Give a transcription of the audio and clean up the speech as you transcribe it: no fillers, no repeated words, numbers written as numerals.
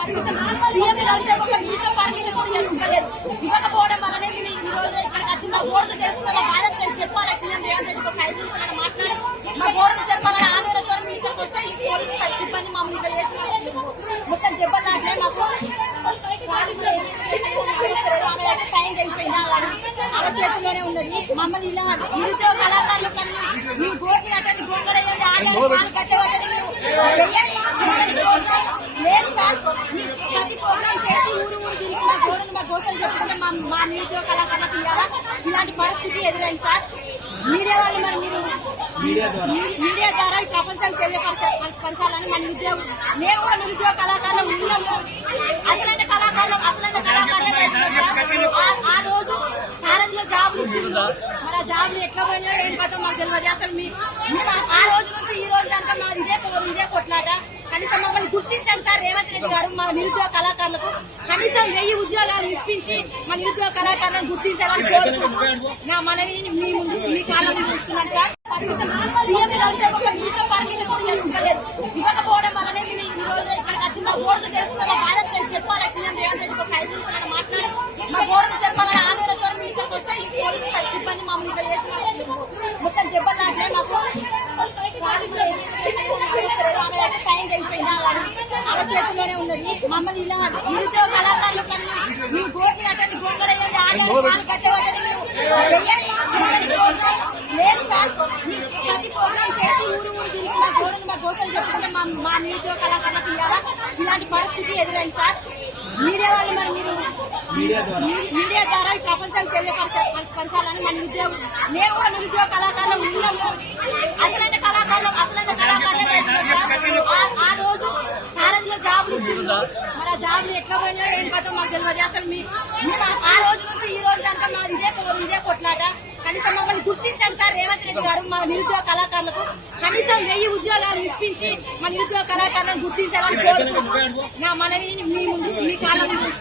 Permission CM కలిసే ఒక నిమిషం పర్మిషన్ కూడా ఇవ్వలేదు. ఇవ్వకపోవడం వల్లనే మేము ఈ రోజు ఇక్కడికి వచ్చి మా బోర్డు తెలుసుకున్న మా బాధ చెప్పాలి. సీఎం రేవంత్ రెడ్డికి ఒక 5 నిమిషాలు మాట్లాడి మా బోర్డు చెప్పాలని ఆందోళనతో మేము ఇక్కడికి వస్తే ఈ పోలీసు సిబ్బంది మమ్మల్ని ఇట్లా చేసి మొత్తం దెబ్బలు లాంటినే మాకు ఆమె అయితే సైన్ అయిపోయిందా ఆమె చేతుల్లోనే ఉన్నది. మమ్మల్ని ఇలా నిరుద్యోగ కళాకారులు మేము గోసి కట్టని గొంగడయ్యేది ఆడని కట్టగట్టని లేదు సార్. ప్రతి ప్రోగ్రామ్ చేసి ఊరు ఊరు తిరిగి మా గోడను మా గోసలు చెప్పుకుంటే మా నిరుద్యోగ కళాకారులకు ఇవ్వాలా ఇలాంటి పరిస్థితి ఎదురైంది సార్. మీడియా వాళ్ళు మరి మీరు మీడియా ద్వారా ఈ ప్రపంచానికి తెలియపరచాలని మా నిరుద్యోగం మేము కూడా నిరుద్యోగ కళాకారులు ఉన్నాము. అసలైన కళాకారులు ఆ రోజు సారథిలో జాబులు ఇచ్చిండ్రు. మరి ఆ జాబులు ఎట్లా పోయినా ఏం కాదో మాకు తెలియదు. అసలు ఆ రోజు నుంచి ఈ రోజు కనుక మాది ఇదే పోరు ఇదే కొట్లాట. కనీసం మమ్మల్ని గుర్తించండి సార్ రేవంత్ రెడ్డి గారు. మా నిరుద్యోగ కళాకారులకు కనీసం 1000 ఉద్యోగాలు ఇప్పించి మా నిరుద్యోగ కళాకారులను గుర్తించాలని కోరుకుంటున్నాను. నా మనవిని మీ ముందు మీ కాలంలో చూస్తున్నాను సార్. పర్మిషన్ సీఎం కలిసే ఒక నిమిషం పర్మిషన్ కూడా ఇవ్వలేదు. ఇవ్వకపోవడం వల్లనే మేము ఈ రోజు ఇక్కడికి వచ్చి మా బోర్డు తెలుసుకున్న మా బాధ చెప్పాలి. సీఎం రేవంత్ రెడ్డికి ఒక 5 నిమిషాలు మాట్లాడి మా బోర్డు చెప్పాలని ఆందోళనతో మేము ఇక్కడికి వస్తే ఈ పోలీసు సిబ్బంది మమ్మల్ని ఇట్లా చేసి మొత్తం దెబ్బలు లాంటినే మాకు ఆమె అయితే సైన్ అయిపోయిందా ఆమె చేతుల్లోనే ఉన్నది. మమ్మల్ని ఇలా నిరుద్యోగ కళాకారులు మేము గోసి కట్టని గొంగడయ్యేది ఆడని కట్టగట్టని లేదు సార్. ప్రతి ప్రోగ్రామ్ చేసి ఊరు ఊరు తిరిగి మా గోడను మా గోసలు చెప్పుకుంటే మా నిరుద్యోగ కళాకారులకు ఇవ్వాలా ఇలాంటి పరిస్థితి ఎదురైంది సార్. మీడియా వాళ్ళు మరి మీరు మీడియా ద్వారా ఈ ప్రపంచానికి తెలియపరచాలని మా నిరుద్యోగం మేము కూడా నిరుద్యోగ కళాకారులు ఉన్నాము. అసలైన కళాకారులు ఆ రోజు సారథిలో జాబులు ఇచ్చిండ్రు. మరి ఆ జాబులు ఎట్లా పోయినా ఏం కాదో మాకు తెలియదు. అసలు ఆ రోజు నుంచి ఈ రోజు కనుక మాది ఇదే పోరు ఇదే కొట్లాట. కనీసం మమ్మల్ని గుర్తించండి సార్ రేవంత్ రెడ్డి గారు. మా నిరుద్యోగ కళాకారులకు కనీసం 1000 ఉద్యోగాలు ఇప్పించి మా నిరుద్యోగ కళాకారులను గుర్తించాలని కోరుకుంటున్నాను. నా మనవిని మీ ముందు మీ కాలంలో చూస్తున్నాను.